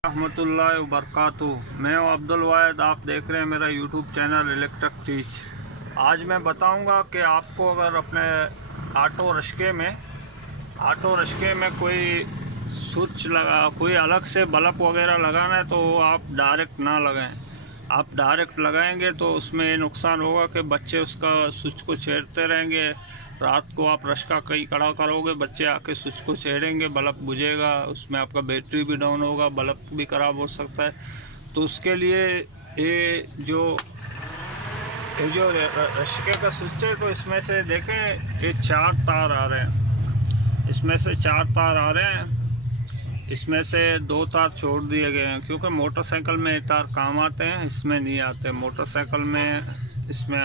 रहमतुल्लाहि व बरकातुहू। मैं हूं अब्दुल वाहिद, आप देख रहे हैं मेरा यूट्यूब चैनल इलेक्ट्रिक टीच। आज मैं बताऊंगा कि आपको अगर अपने ऑटो रिक्शे में कोई स्विच कोई अलग से बल्ब वगैरह लगाना है तो आप डायरेक्ट ना लगाएं। आप डायरेक्ट लगाएंगे तो उसमें ये नुकसान होगा कि बच्चे उसका स्विच को छेड़ते रहेंगे। रात को आप रश्का कहीं खड़ा करोगे, बच्चे आके स्विच को छेड़ेंगे, बल्ब बुझेगा, उसमें आपका बैटरी भी डाउन होगा, बल्ब भी ख़राब हो सकता है। तो उसके लिए ये जो रश्के का स्विच है, तो इसमें से देखें ये 4 तार आ रहे हैं। इसमें से 4 तार आ रहे हैं, इसमें से 2 तार छोड़ दिए गए हैं क्योंकि मोटरसाइकिल में ये तार काम आते हैं, इसमें नहीं आते। मोटरसाइकिल में इसमें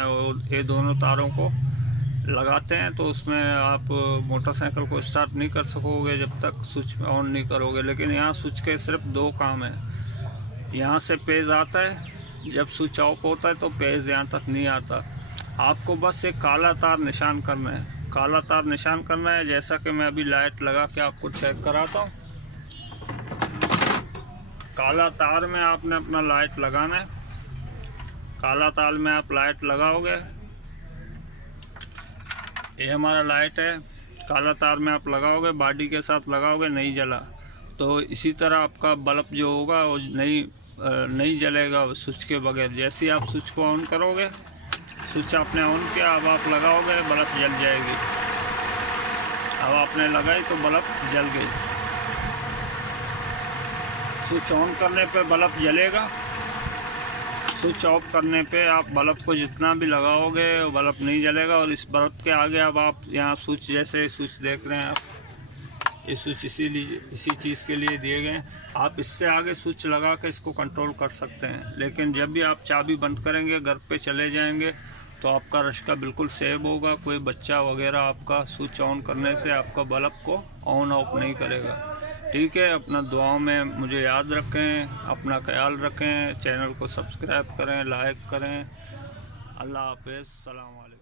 ये दोनों तारों को लगाते हैं तो उसमें आप मोटरसाइकिल को स्टार्ट नहीं कर सकोगे जब तक स्विच ऑन नहीं करोगे। लेकिन यहाँ स्विच के सिर्फ 2 काम हैं। यहाँ से पेज आता है, जब स्विच ऑफ होता है तो पेज यहाँ तक नहीं आता। आपको बस एक काला तार निशान करना है, काला तार निशान करना है। जैसा कि मैं अभी लाइट लगा के आपको चेक कराता हूँ। काला तार में आपने अपना लाइट लगाना है। काला तार में आप लाइट लगाओगे, ये हमारा लाइट है। काला तार में आप लगाओगे, बॉडी के साथ लगाओगे, नहीं जला। तो इसी तरह आपका बल्ब जो होगा वो नहीं जलेगा स्विच के बगैर। जैसे ही आप स्विच को ऑन करोगे, स्विच आपने ऑन किया, अब आप लगाओगे, बल्ब जल जाएगी। अब आपने लगाई तो बल्ब जल गई। स्विच ऑन करने पे बल्ब जलेगा, स्विच ऑफ करने पे आप बल्ब को जितना भी लगाओगे वो बल्ब नहीं जलेगा। और इस बल्ब के आगे अब आप यहाँ स्विच, जैसे स्विच देख रहे हैं आप, ये स्विच इसी चीज़ के लिए दिए गए हैं। आप इससे आगे स्विच लगा के इसको कंट्रोल कर सकते हैं। लेकिन जब भी आप चाबी बंद करेंगे, घर पे चले जाएंगे, तो आपका रश्का बिल्कुल सेव होगा। कोई बच्चा वगैरह आपका स्विच ऑन करने से आपका बल्ब को ऑन ऑफ नहीं करेगा। ठीक है, अपना दुआओं में मुझे याद रखें, अपना ख्याल रखें, चैनल को सब्सक्राइब करें, लाइक करें। अल्लाह हाफ़िज़, सलाम अलैकुम।